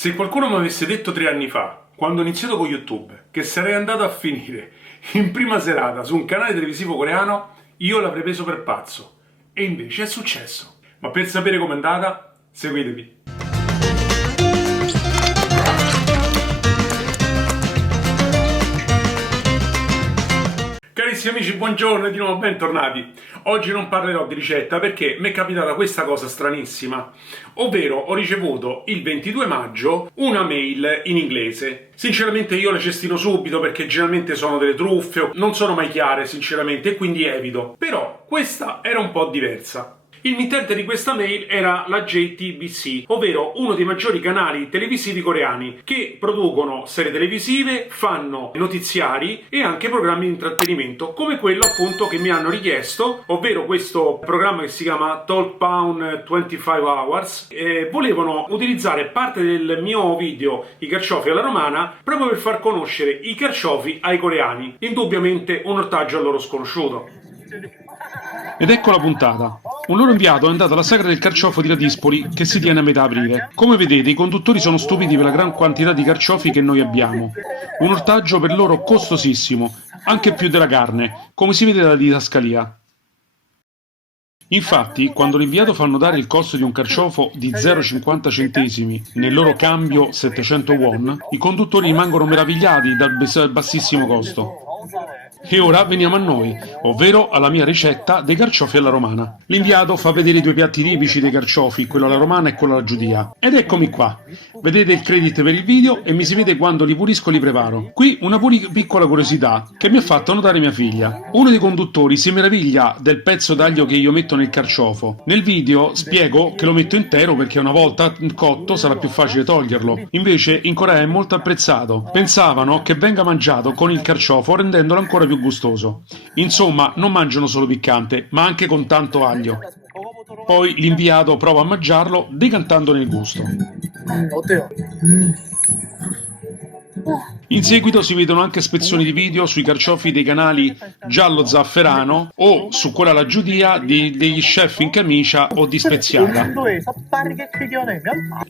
Se qualcuno mi avesse detto 3 anni fa, quando ho iniziato con YouTube, che sarei andato a finire in prima serata su un canale televisivo coreano, io l'avrei preso per pazzo. E invece è successo. Ma per sapere com'è andata, seguitevi. Carissimi amici, buongiorno e di nuovo bentornati. Oggi non parlerò di ricetta perché mi è capitata questa cosa stranissima, ovvero ho ricevuto il 22 maggio una mail in inglese. Sinceramente io le cestino subito perché generalmente sono delle truffe, non sono mai chiare sinceramente e quindi evito. Però questa era un po' diversa. Il mittente di questa mail era la JTBC, ovvero uno dei maggiori canali televisivi coreani che producono serie televisive, fanno notiziari e anche programmi di intrattenimento, come quello appunto che mi hanno richiesto, ovvero questo programma che si chiama Talk Pound 25 Hours. Volevano utilizzare parte del mio video I carciofi alla romana proprio per far conoscere i carciofi ai coreani, indubbiamente un ortaggio a loro sconosciuto. Ed ecco la puntata. Un loro inviato è andato alla sagra del carciofo di Ladispoli, che si tiene a metà aprile. Come vedete, i conduttori sono stupiti per la gran quantità di carciofi che noi abbiamo. Un ortaggio per loro costosissimo, anche più della carne, come si vede dalla didascalia. Infatti, quando l'inviato fa notare il costo di un carciofo di 0,50 centesimi, nel loro cambio 700 won, i conduttori rimangono meravigliati dal bassissimo costo. E ora veniamo a noi, ovvero alla mia ricetta dei carciofi alla romana. L'inviato fa vedere i due piatti tipici dei carciofi, quello alla romana e quello alla giudia. Ed eccomi qua. Vedete il credit per il video e mi si vede quando li pulisco e li preparo. Qui una piccola curiosità che mi ha fatto notare mia figlia. Uno dei conduttori si meraviglia del pezzo d'aglio che io metto nel carciofo. Nel video spiego che lo metto intero perché una volta cotto sarà più facile toglierlo. Invece in Corea è molto apprezzato. Pensavano che venga mangiato con il carciofo rendendolo ancora più gustoso. Insomma, non mangiano solo piccante, ma anche con tanto aglio. Poi l'inviato prova a mangiarlo decantandone il gusto. In seguito si vedono anche spezzoni di video sui carciofi dei canali Giallo Zafferano o su quella alla giudia degli chef in camicia o di Speziata.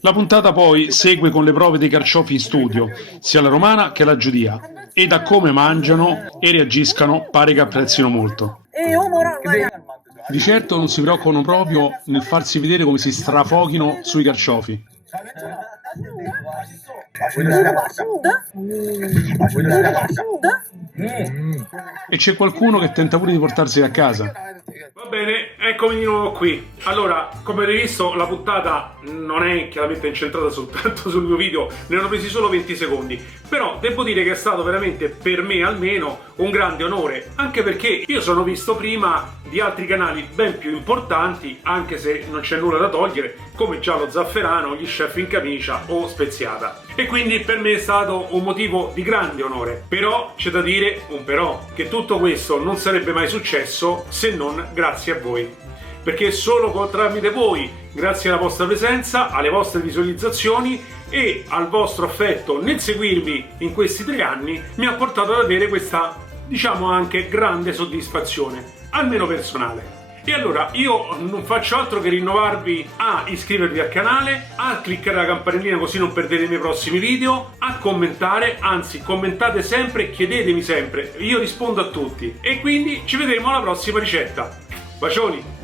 La puntata poi segue con le prove dei carciofi in studio, sia alla romana che alla giudia, e da come mangiano e reagiscano pare che apprezzino molto. Di certo non si preoccupano proprio nel farsi vedere come si strafochino sui carciofi. E c'è qualcuno che tenta pure di portarseli a casa. Va bene, eccomi di nuovo qui. Allora, come avete visto, la puntata non è chiaramente incentrata soltanto sul mio video, ne hanno presi solo 20 secondi. Però devo dire che è stato veramente, per me almeno, un grande onore, anche perché io sono visto prima di altri canali ben più importanti, anche se non c'è nulla da togliere, come Giallo Zafferano, gli chef in camicia o Speziata. E quindi per me è stato un motivo di grande onore. Però c'è da dire un però, che tutto questo non sarebbe mai successo se non grazie a voi. Perché solo tramite voi, grazie alla vostra presenza, alle vostre visualizzazioni e al vostro affetto nel seguirmi in questi 3 anni, mi ha portato ad avere questa, diciamo anche, grande soddisfazione, almeno personale. E allora io non faccio altro che rinnovarvi a iscrivervi al canale, a cliccare la campanellina così non perdete i miei prossimi video, a commentare, anzi commentate sempre, chiedetemi sempre, io rispondo a tutti. E quindi ci vedremo alla prossima ricetta. Bacioni!